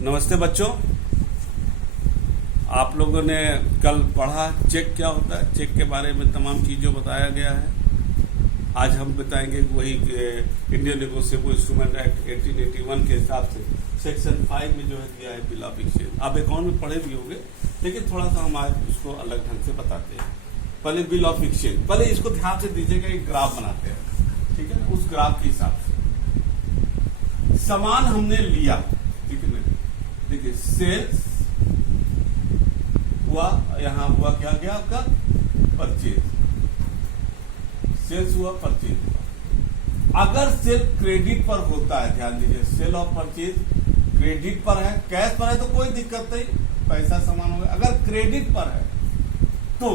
नमस्ते बच्चों। आप लोगों ने कल पढ़ा चेक क्या होता है, चेक के बारे में तमाम चीज़ों बताया गया है। आज हम बताएंगे वही इंडियन नेगोशिएबल इंस्ट्रूमेंट एक्ट 1881 के हिसाब से सेक्शन 5 में जो है दिया है बिल ऑफ एक्सचेंज। आप अकाउंट में पढ़े भी होंगे, लेकिन थोड़ा सा हम आज उसको अलग ढंग से बताते हैं। पहले बिल ऑफ एक्सचेंज, पहले इसको ध्यान से दीजिएगा, एक ग्राफ बनाते हैं, ठीक है ना। उस ग्राफ के हिसाब से सामान हमने लिया, ठीक है ना। देखिए सेल्स हुआ, यहां हुआ क्या गया आपका परचेज, सेल्स हुआ परचेज हुआ। अगर सेल क्रेडिट पर होता है, ध्यान दीजिए, सेल ऑफ परचेज क्रेडिट पर है, कैश पर है तो कोई दिक्कत नहीं, पैसा समान होगा। अगर क्रेडिट पर है तो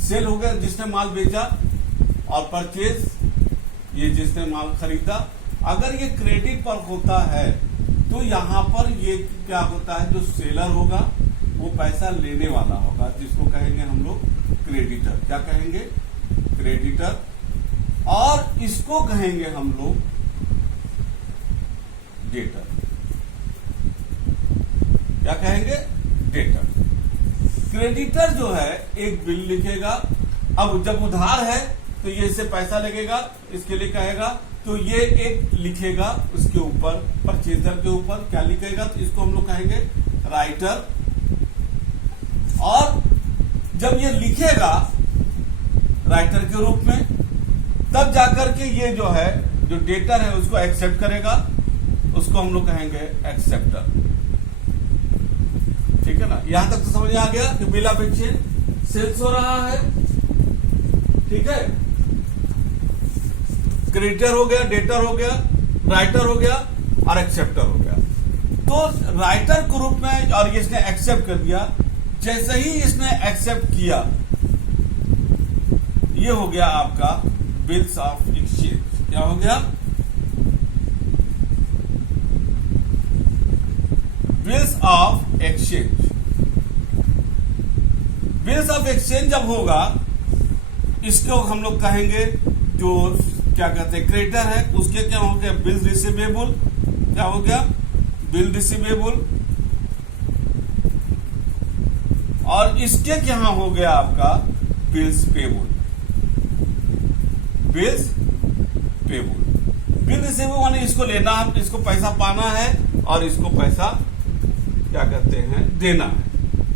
सेल हो गया जिसने माल बेचा, और परचेज ये जिसने माल खरीदा। अगर ये क्रेडिट पर होता है तो यहां पर ये क्या होता है, जो सेलर होगा वो पैसा लेने वाला होगा, जिसको कहेंगे हम लोग क्रेडिटर। क्या कहेंगे? क्रेडिटर। और इसको कहेंगे हम लोग डेटर। क्या कहेंगे? डेटर। क्रेडिटर जो है एक बिल लिखेगा। अब जब उधार है तो ये इससे पैसा लगेगा, इसके लिए कहेगा, तो ये एक लिखेगा उसके ऊपर, परचेजर के ऊपर क्या लिखेगा, तो इसको हम लोग कहेंगे राइटर। और जब ये लिखेगा राइटर के रूप में, तब जाकर के ये जो है, जो डेटर है उसको एक्सेप्ट करेगा, उसको हम लोग कहेंगे एक्सेप्टर। ठीक है ना। यहां तक तो समझ आ गया कि बिल ऑफ एक्सचेंज सेल्स हो रहा है, ठीक है। क्रेडिटर हो गया, डेटर हो गया, राइटर हो गया और एक्सेप्टर हो गया। तो राइटर के रूप में, और इसने एक्सेप्ट कर दिया। जैसे ही इसने एक्सेप्ट किया, ये हो गया आपका बिल्स ऑफ एक्सचेंज। क्या हो गया? Bills of exchange. Bills of exchange जब होगा, इसको हम लोग कहेंगे, जो क्या कहते हैं क्रेडिटर है, उसके क्या हो गया बिल रिसीवेबल। क्या हो गया? Bill receivable. और इसके क्या हो गया आपका bills payable. Bills payable. Bill receivable माने इसको लेना है, इसको पैसा पाना है, और इसको पैसा क्या कहते हैं देना है।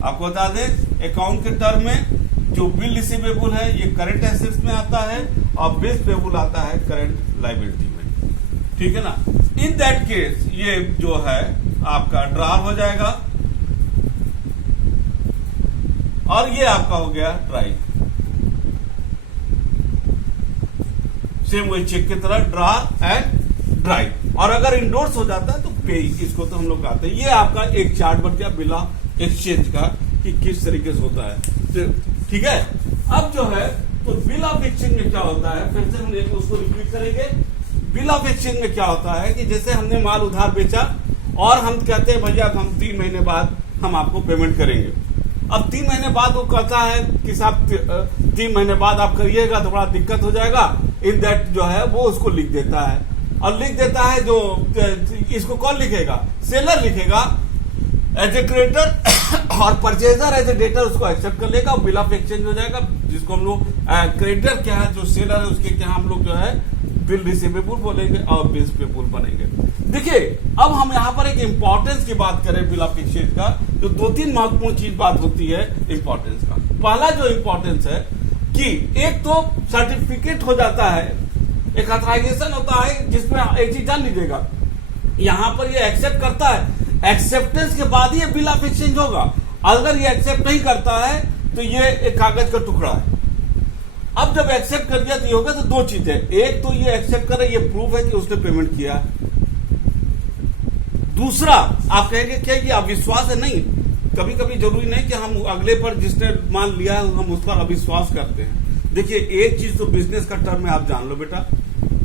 आपको बता दें, अकाउंट के टर्म में जो बिल रिसीवेबल है ये करंट एसेट्स में आता है, और बिल्स पेबल आता है करंट लायबिलिटी में, ठीक है ना। इन दैट केस ये जो है आपका ड्रॉर हो जाएगा, और ये आपका हो गया ट्राई। सेम वही चेक की तरह ड्रॉर एंड ड्राई। और अगर इंडोर्स हो जाता है तो पे, इसको तो हम लोग कहते हैं। ये आपका एक चार्ट बन गया बिल ऑफ एक्सचेंज का, कि किस तरीके से होता है, ठीक है। अब जो है तो बिल ऑफ एक्सचेंज में क्या होता है, फिर से हम उसको रिपीट करेंगे। बिल ऑफ एक्सचेंज में क्या होता है कि जैसे हमने माल उधार बेचा, और हम कहते हैं भैया हम 3 महीने बाद हम आपको पेमेंट करेंगे। अब 3 महीने बाद वो कहता है कि साहब 3 महीने बाद आप करिएगा तो बड़ा दिक्कत हो जाएगा। इन दैट जो है वो उसको लिख देता है, और लिख देता है जो इसको कौन लिखेगा? सेलर लिखेगा एज ए क्रेडिटर, और परचेजर एज ए डेटर उसको एक्सेप्ट कर लेगा, बिल ऑफ एक्सचेंज हो जाएगा, जिसको हम लोग क्रेडिटर क्या है, जो सेलर है उसके क्या हम लोग जो है बिल रिसीवेबल बोलेंगे, और बिल्स पेबल बनेंगे। देखिए, अब हम यहां पर एक इंपॉर्टेंस की बात करें बिल ऑफ एक्सचेंज का, तो 2-3 महत्वपूर्ण चीज बात होती है इंपॉर्टेंस का। पहला जो इंपॉर्टेंस है कि एक तो सर्टिफिकेट हो जाता है, एक ऑथराइजेशन होता है, जिसमें एक चीज जान लीजिएगा, यहां पर ये एक्सेप्ट करता है, एक्सेप्टेंस के बाद ही बिल ऑफ एक्सचेंज होगा। अगर ये एक्सेप्ट नहीं करता है तो ये एक कागज का टुकड़ा है। अब जब एक्सेप्ट कर दिया तो ये होगा, तो 2 चीजें, एक तो ये एक्सेप्ट करे, ये प्रूफ है कि उसने पेमेंट किया। दूसरा, आप कहेंगे क्या कि अविश्वास है? नहीं, कभी कभी जरूरी नहीं कि हम अगले पर, जिसने मान लिया है हम उस पर अविश्वास करते हैं। देखिए, एक चीज तो बिजनेस का टर्म में आप जान लो बेटा,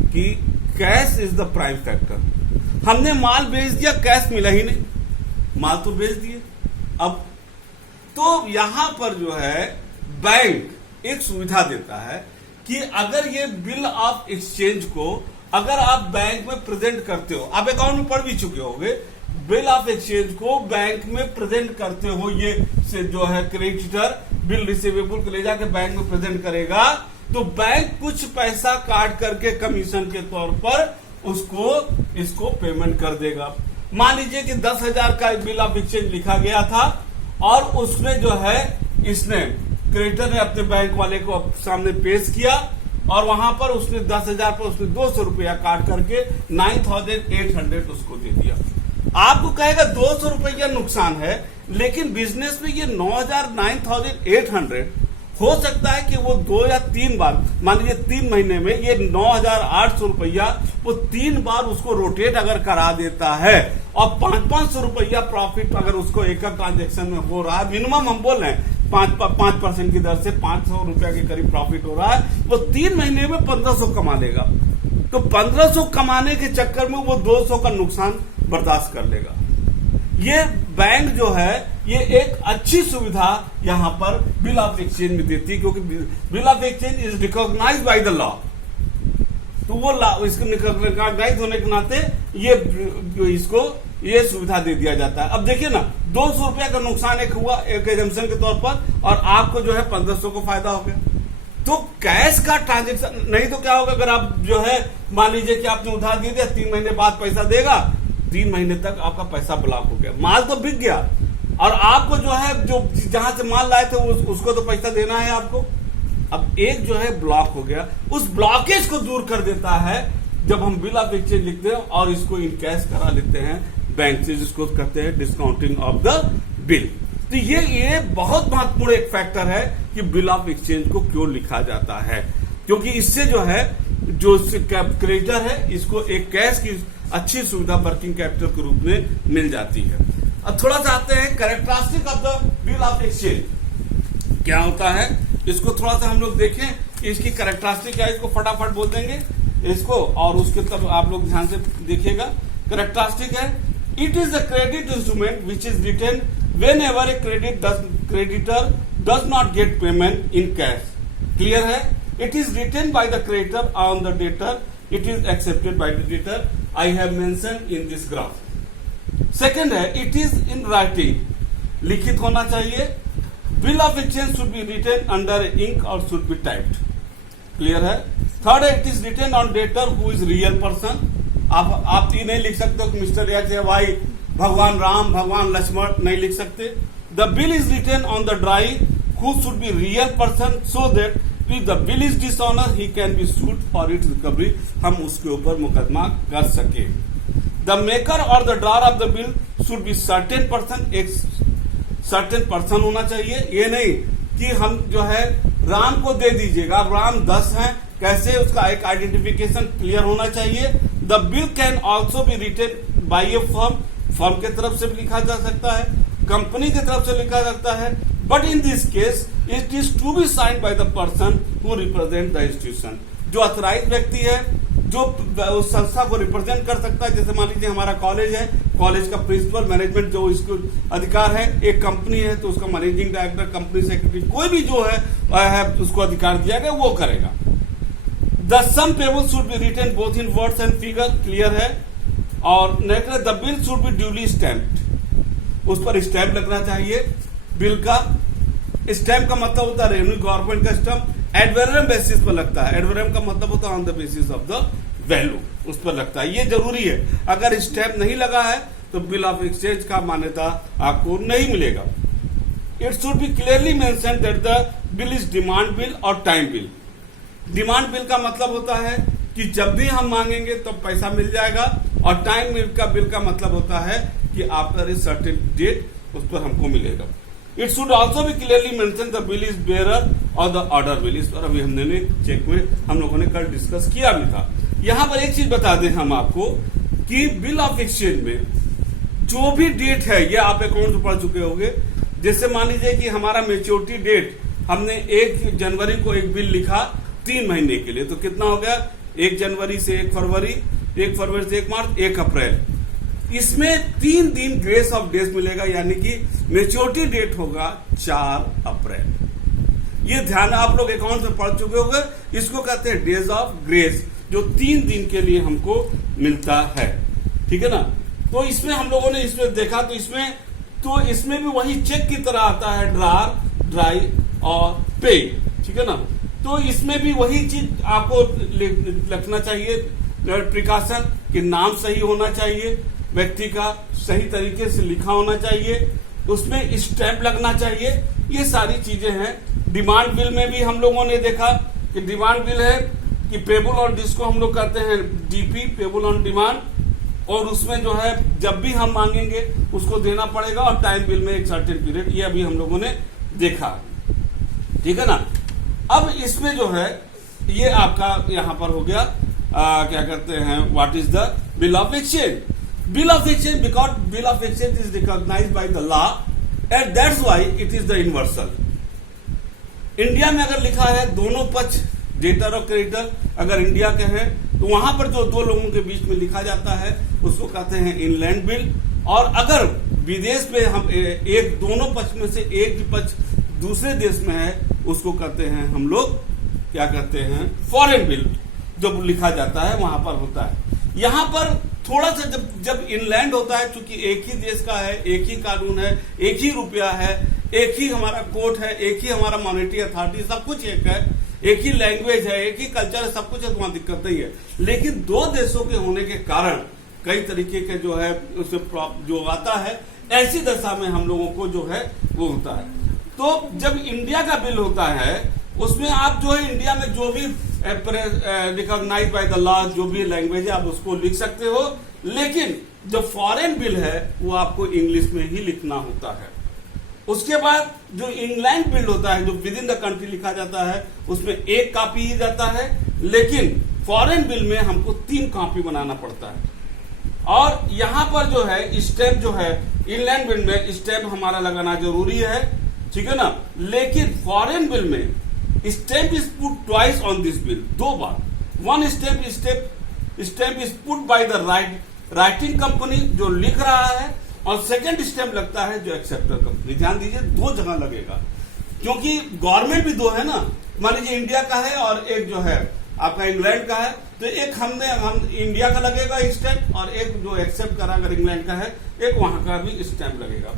कि cash is the prime factor. हमने माल बेच दिया, कैश मिला ही नहीं, माल तो बेच दिए। अब तो यहां पर जो है बैंक एक सुविधा देता है कि अगर ये बिल ऑफ एक्सचेंज को अगर आप बैंक में प्रेजेंट करते हो, आप अकाउंट में पढ़ भी चुके होंगे, बिल ऑफ एक्सचेंज को बैंक में प्रेजेंट करते हो, ये से जो है क्रेडिटर बिल रिसीवेबल को ले जाके बैंक में प्रेजेंट करेगा, तो बैंक कुछ पैसा काट करके कमीशन के तौर पर उसको इसको पेमेंट कर देगा। मान लीजिए कि 10,000 का बिल ऑफ एक्सचेंज लिखा गया था और उसमें जो है इसने क्रेडिटर ने अपने बैंक वाले को सामने पेश किया और वहां पर उसने 10,000 पर उसने 200 रुपया काट करके 9,800 उसको दे दिया। आपको कहेगा 200 रुपया नुकसान है, लेकिन बिजनेस में ये 9,800 हो सकता है कि वो 2 या 3 बार, मान लीजिए 3 महीने में ये 9,800 रुपया वो 3 बार उसको रोटेट अगर करा देता है और 500 रुपया प्रॉफिट अगर उसको एक ट्रांजेक्शन में हो रहा है, मिनिमम हम बोल रहे हैं 5% की दर से 500 रुपया के करीब प्रॉफिट हो रहा है, वो 3 महीने में 1500 कमा लेगा। तो 1500 कमाने के चक्कर में वो 200 का नुकसान बर्दाश्त कर लेगा। ये बैंक जो है ये एक अच्छी सुविधा यहां पर बिल ऑफ एक्सचेंज में देती है, क्योंकि bill of exchange is recognised by the law. तो वो इसको रिकॉग्नाइज होने के नाते इसको ये सुविधा दे दिया जाता है। अब देखिए ना, 200 रुपया का नुकसान एक हुआ एक एजम्पशन के तौर पर, और आपको जो है 1500 को फायदा हो गया। तो कैश का ट्रांजेक्शन नहीं तो क्या होगा, अगर आप जो है मान लीजिए कि आपने उधार दे दिया, 3 महीने बाद पैसा देगा, 3 महीने तक आपका पैसा ब्लॉक हो गया, माल तो बिक गया और आपको जो है जो जहां से माल लाए थे उसको तो पैसा देना है आपको। अब एक जो है ब्लॉक हो गया, उस ब्लॉकेज को दूर कर देता है जब हम बिल ऑफ एक्सचेंज लिखते हैं और इसको इन कैश करा लेते हैं बैंक से, जिसको कहते हैं डिस्काउंटिंग ऑफ द बिल। तो ये बहुत महत्वपूर्ण एक फैक्टर है कि बिल ऑफ एक्सचेंज को क्यों लिखा जाता है, क्योंकि इससे जो है जो क्रेडिटर है इसको एक कैश की अच्छी सुविधा वर्किंग कैपिटल के रूप में मिल जाती है। अब थोड़ा सा आते हैं characteristic of the bill of exchange क्या होता है, इसको थोड़ा सा हम लोग देखें कि इसकी कैरेक्टरिस्टिक क्या है। इसको फटाफट बोल देंगे इसको, और उसके तब आप लोग ध्यान से देखिएगा। कैरेक्टरिस्टिक है, it is a credit instrument which is written whenever a creditor does not get payment in cash. Clear है, it is written by the creditor on the debtor, it is accepted by the debtor. I have mentioned in this graph. Second है, it is in writing, लिखित होना चाहिए। Bill of exchange should be written under ink or should be typed. Clear है। Third है, it is written on debtor who is real person. आप ये नहीं लिख सकते हो कि मिस्टर एक्स है भाई, भगवान राम, भगवान लक्ष्मण, नहीं लिख सकते। The bill is written on the dry who should be real person so that if the bill is dishonest he can be sued for its recovery, हम उसके ऊपर मुकदमा कर सके। The maker or the drawer of the bill should be certain person, एक certain person होना चाहिए। ये नहीं कि हम जो है राम को दे दीजिएगा, राम 10 हैं, कैसे, उसका एक आइडेंटिफिकेशन क्लियर होना चाहिए। The bill can also be written by a firm, firm के तरफ से भी लिखा जा सकता है, कंपनी की तरफ से लिखा सकता है, but in this case it is to be signed by the person who represent the institution. जो अथराइज व्यक्ति है जो उस संस्था को रिप्रेजेंट कर सकता है, जैसे मान लीजिए हमारा कॉलेज है, कॉलेज का प्रिंसिपल, मैनेजमेंट जो इसको अधिकार है, एक कंपनी है तो उसका मैनेजिंग डायरेक्टर, कंपनी सेक्रेटरी, कोई भी जो है उसको अधिकार दिया गया वो करेगा। The sum payable should be written both in words and figure. Clear है। और next, the bill should be duly stamped, उस पर स्टैम्प लगना चाहिए बिल का। स्टैम्प का मतलब होता है रेवेन्यू गवर्नमेंट का स्टैम्प, एडवेरम बेसिस पर लगता है। एडवेरम का मतलब होता है on the basis of the value, उस पर लगता है। ये जरूरी है, अगर स्टैम्प नहीं लगा है तो बिल ऑफ एक्सचेंज का मान्यता आपको नहीं मिलेगा। It should be clearly mention that the bill is demand bill और टाइम बिल। डिमांड बिल का मतलब होता है कि जब भी हम मांगेंगे तब तो पैसा मिल जाएगा, और टाइम बिल का मतलब होता है कि आफ्टर ए सर्टेन डेट उस पर हमको मिलेगा। इट शुड ऑल्सो भी clearly mention the bill is bearer और द ऑर्डर बिल। इस पर अभी हमने चेक में हम लोगों ने कल डिस्कस किया भी था। यहां पर एक चीज बता दें हम आपको कि बिल ऑफ एक्सचेंज में जो भी डेट है, ये आप अकाउंट पढ़ चुके होंगे। जैसे मान लीजिए कि हमारा मेच्योरिटी डेट, हमने 1 जनवरी को एक बिल लिखा 3 महीने के लिए, तो कितना हो गया, 1 जनवरी से 1 फरवरी, 1 फरवरी से 1 मार्च, 1 अप्रैल। इसमें 3 दिन ग्रेस ऑफ डेज मिलेगा, यानी कि मेच्योरिटी डेट होगा 4 अप्रैल। ये ध्यान आप लोग अकाउंट में पढ़ चुके होंगे। इसको कहते हैं डेज ऑफ ग्रेस, जो 3 दिन के लिए हमको मिलता है। ठीक है ना। तो इसमें हम लोगों ने इसमें देखा तो इसमें भी वही चेक की तरह आता है, ड्रार, ड्राई और पे। ठीक है ना। तो इसमें भी वही चीज आपको लिखना चाहिए, प्रिकॉशन कि नाम सही होना चाहिए, व्यक्ति का सही तरीके से लिखा होना चाहिए, उसमें स्टैंप लगना चाहिए, ये सारी चीजें हैं। डिमांड बिल में भी हम लोगों ने देखा कि डिमांड बिल है कि पेबल ऑन, जिसको हम लोग कहते हैं डीपी, पेबल ऑन डिमांड, और उसमें जो है जब भी हम मांगेंगे उसको देना पड़ेगा, और टाइम बिल में एक सर्टेन पीरियड, ये अभी हम लोगों ने देखा। ठीक है ना। अब इसमें जो है ये आपका यहां पर हो गया क्या कहते हैं, what is the bill of exchange. Bill of exchange, because bill of exchange is recognised by the law and that's why it is the universal. India में अगर लिखा है दोनों पक्ष डेटर और क्रेडिटर, अगर इंडिया के हैं तो वहां पर जो दो लोगों के बीच में लिखा जाता है उसको कहते हैं इनलैंड बिल। और अगर विदेश में हम एक दोनों पक्ष में से एक पक्ष दूसरे देश में है उसको कहते हैं हम लोग क्या कहते हैं, फॉरेन बिल, जो लिखा जाता है वहां पर होता है। यहां पर थोड़ा सा जब इनलैंड होता है, चूंकि एक ही देश का है, एक ही कानून है, एक ही रुपया है, एक ही हमारा कोर्ट है, एक ही हमारा मॉनेटरी अथॉरिटी, सब कुछ एक है, एक ही लैंग्वेज है, एक ही कल्चर है, सब कुछ है, तो वहां दिक्कत नहीं है। लेकिन दो देशों के होने के कारण कई तरीके के जो है उसमें जो आता है, ऐसी दशा में हम लोगों को जो है वो होता है। तो जब इंडिया का बिल होता है उसमें आप जो है इंडिया में जो भी रिकॉग्नाइज बाय द लॉ, जो भी लैंग्वेज है आप उसको लिख सकते हो, लेकिन जो फॉरेन बिल है वो आपको इंग्लिश में ही लिखना होता है। उसके बाद जो इंग्लैंड बिल होता है, जो विद इन द कंट्री लिखा जाता है, उसमें एक कॉपी ही जाता है, लेकिन फॉरेन बिल में हमको 3 कॉपी बनाना पड़ता है। और यहां पर जो है स्टैंप जो है इंग्लैंड बिल में स्टैंप हमारा लगाना जरूरी है, ठीक है ना। लेकिन फॉरेन बिल में stamp is put twice on this bill, 2 bar. One stamp is put by the writing company जो लिख रहा है, और सेकंड स्टैंप लगता है जो एक्सेप्टर कंपनी। ध्यान दीजिए 2 जगह लगेगा, क्योंकि गवर्नमेंट भी 2 है ना। मान लीजिए इंडिया का है और एक जो है आपका इंग्लैंड का है, तो एक हम इंडिया का लगेगा स्टैंप, और एक जो एक्सेप्ट करा अगर इंग्लैंड का है, एक वहां का भी स्टैंप लगेगा।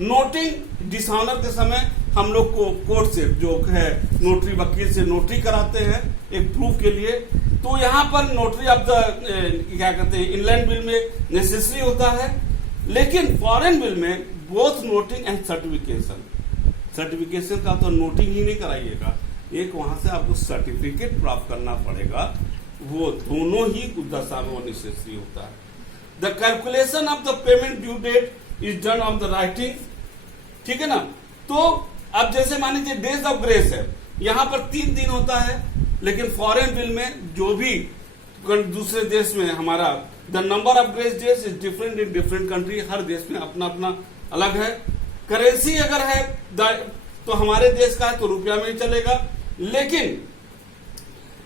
नोटिंग डिसऑनर के समय हम लोग को कोर्ट से जो है नोटरी वकील से नोटरी कराते हैं एक प्रूफ के लिए, तो यहाँ पर नोटरी ऑफ द क्या कहते हैं इंग्लैंड बिल में नेसेसरी होता है। लेकिन फॉरेन बिल में बोथ नोटिंग एंड सर्टिफिकेशन का तो नोटिंग ही नहीं कराइएगा, एक वहां से आपको सर्टिफिकेट प्राप्त करना पड़ेगा, वो दोनों ही दशा में नेसेसरी होता है। The calculation of the payment due date is done on the writing, ठीक है ना। तो अब जैसे मान लीजिए डेज ऑफ ग्रेस है, यहां पर 3 दिन होता है, लेकिन फॉरेन बिल में जो भी दूसरे देश में हमारा the number of grace days is different in different country, हर देश में अपना अपना अलग है। करेंसी अगर है तो हमारे देश का है तो रुपया में ही चलेगा, लेकिन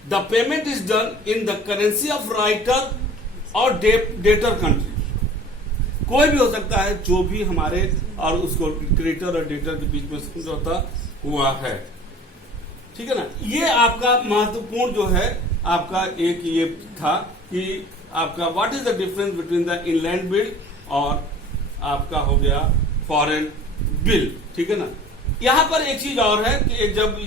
the payment is done in the currency of writer और डेटर कंट्री। कोई भी हो सकता है जो भी हमारे और उसको क्रेडिटर और डेटर के बीच में समझौता हुआ है, ठीक है ना। ये आपका महत्वपूर्ण जो है आपका एक ये था कि आपका what is the difference between the inland bill और आपका हो गया फॉरेन बिल, ठीक है ना। यहां पर एक चीज और है कि जब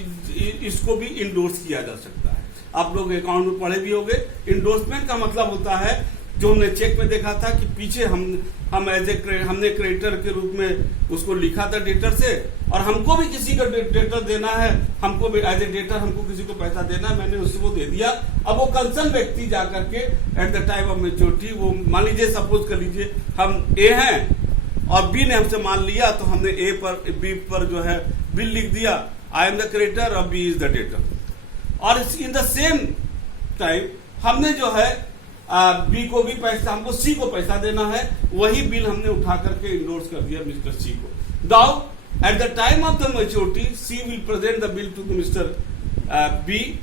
इसको भी इंडोर्स किया जा सकता है, आप लोग अकाउंट में पढ़े भी होंगे। इंडोर्समेंट का मतलब होता है जो हमने चेक में देखा था कि पीछे हम एज ए हमने क्रेडिटर के रूप में उसको लिखा था डेटर से, और हमको भी किसी का डेटर देना है, हमको भी एज ए डेटर हमको किसी को पैसा देना है, मैंने उसको दे दिया। अब वो कंसर्न व्यक्ति जाकर के eight the time of maturity, वो मान लीजिए सपोज कर लीजिए हम ए हैं और बी ने हमसे मान लिया, तो हमने ए पर बी पर जो है बिल लिख दिया, आई एम द क्रेडिटर और बी इज द डेटर। और इन द सेम टाइम हमने जो है बी को भी पैसा, हमको सी को पैसा देना है, वही बिल हमने उठा करके इंडोर्स कर दिया मिस्टर सी को। Now at the time of the maturity C will present the bill to the mister B,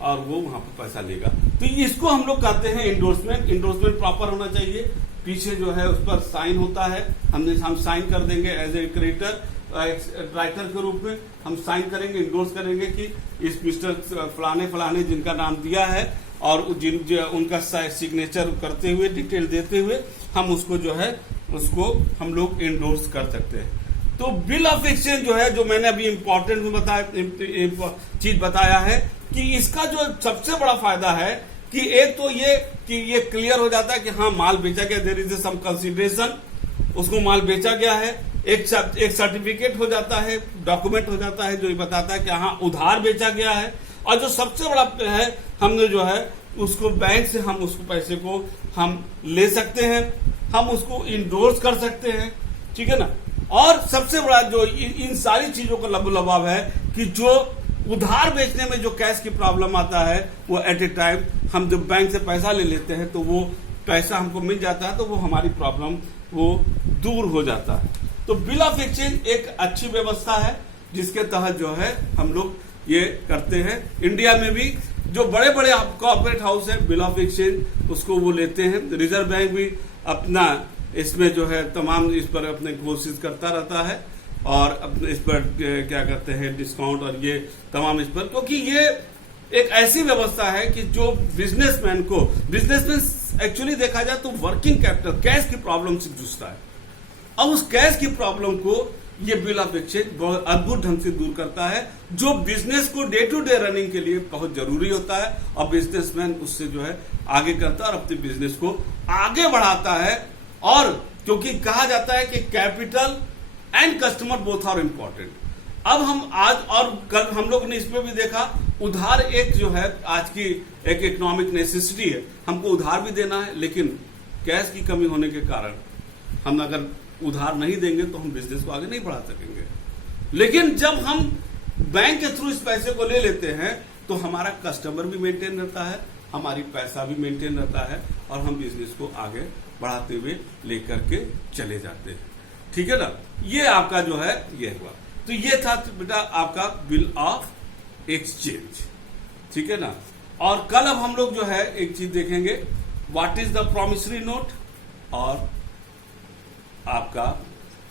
और वो वहां पर पैसा लेगा। तो इसको हम लोग कहते हैं इंडोर्समेंट। इंडोर्समेंट प्रॉपर होना चाहिए, पीछे जो है उस पर साइन होता है, हम साइन कर देंगे एज ए क्रेडिटर, राइटर के रूप में हम साइन करेंगे, इंडोर्स करेंगे कि इस मिस्टर फलाने फलाने जिनका नाम दिया है और उनका सिग्नेचर करते हुए, डिटेल देते हुए हम उसको जो है उसको हम लोग इंडोर्स कर सकते हैं। तो बिल ऑफ एक्सचेंज जो है, जो मैंने अभी इंपॉर्टेंट में बताया चीज बताया है कि इसका जो सबसे बड़ा फायदा है कि एक तो ये क्लियर हो जाता है कि हाँ माल बेचा गया, देयर इज सम कंसीडरेशन, उसको माल बेचा गया है। एक सर्टिफिकेट हो जाता है, डॉक्यूमेंट हो जाता है जो ये बताता है कि हाँ उधार बेचा गया है। और जो सबसे बड़ा है, हमने जो है उसको बैंक से हम उसको पैसे को हम ले सकते हैं, हम उसको इंडोर्स कर सकते हैं, ठीक है ना। और सबसे बड़ा जो इन सारी चीजों का लबाव है कि जो उधार बेचने में जो कैश की प्रॉब्लम आता है वो एट ए टाइम हम जब बैंक से पैसा ले लेते हैं तो वो पैसा हमको मिल जाता है, तो वो हमारी प्रॉब्लम वो दूर हो जाता है। तो बिल ऑफ एक्सचेंज एक अच्छी व्यवस्था है जिसके तहत जो है हम लोग ये करते हैं। इंडिया में भी जो बड़े बड़े कॉर्पोरेट हाउस है बिल ऑफ एक्सचेंज उसको वो लेते हैं। रिजर्व बैंक भी अपना इसमें जो है तमाम इस पर अपने कोशिश करता रहता है और अपने इस पर क्या करते हैं डिस्काउंट और ये तमाम इस पर, क्योंकि ये एक ऐसी व्यवस्था है कि जो बिजनेसमैन एक्चुअली देखा जाए तो वर्किंग कैपिटल कैश की प्रॉब्लम से जूझता है। अब उस कैश की प्रॉब्लम को ये बिल ऑफ एक्सचेंज बहुत अद्भुत ढंग से दूर करता है, जो बिजनेस को डे टू डे रनिंग के लिए बहुत जरूरी होता है और बिजनेसमैन उससे जो है आगे करता है और अपने बिजनेस को आगे बढ़ाता है। और क्योंकि कहा जाता है कि capital and customer both are important. अब हम आज और कल हम लोग ने इसमें भी देखा, उधार एक जो है आज की एक इकोनॉमिक नेसेसिटी है, हमको उधार भी देना है, लेकिन कैश की कमी होने के कारण हम अगर उधार नहीं देंगे तो हम बिजनेस को आगे नहीं बढ़ा सकेंगे। लेकिन जब हम बैंक के थ्रू इस पैसे को ले लेते हैं तो हमारा कस्टमर भी मेंटेन रहता है, हमारी पैसा भी मेंटेन रहता है और हम बिजनेस को आगे बढ़ाते हुए लेकर के चले जाते हैं, ठीक है ना। ये आपका जो है ये हुआ। तो ये था बेटा आपका बिल ऑफ एक्सचेंज, ठीक है ना। और कल अब हम लोग जो है एक चीज देखेंगे, what is the promissory note और आपका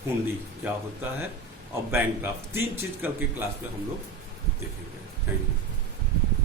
हुंडी क्या होता है और बैंक ड्राफ्ट। 3 चीज कल के क्लास में हम लोग देखेंगे। Thank you.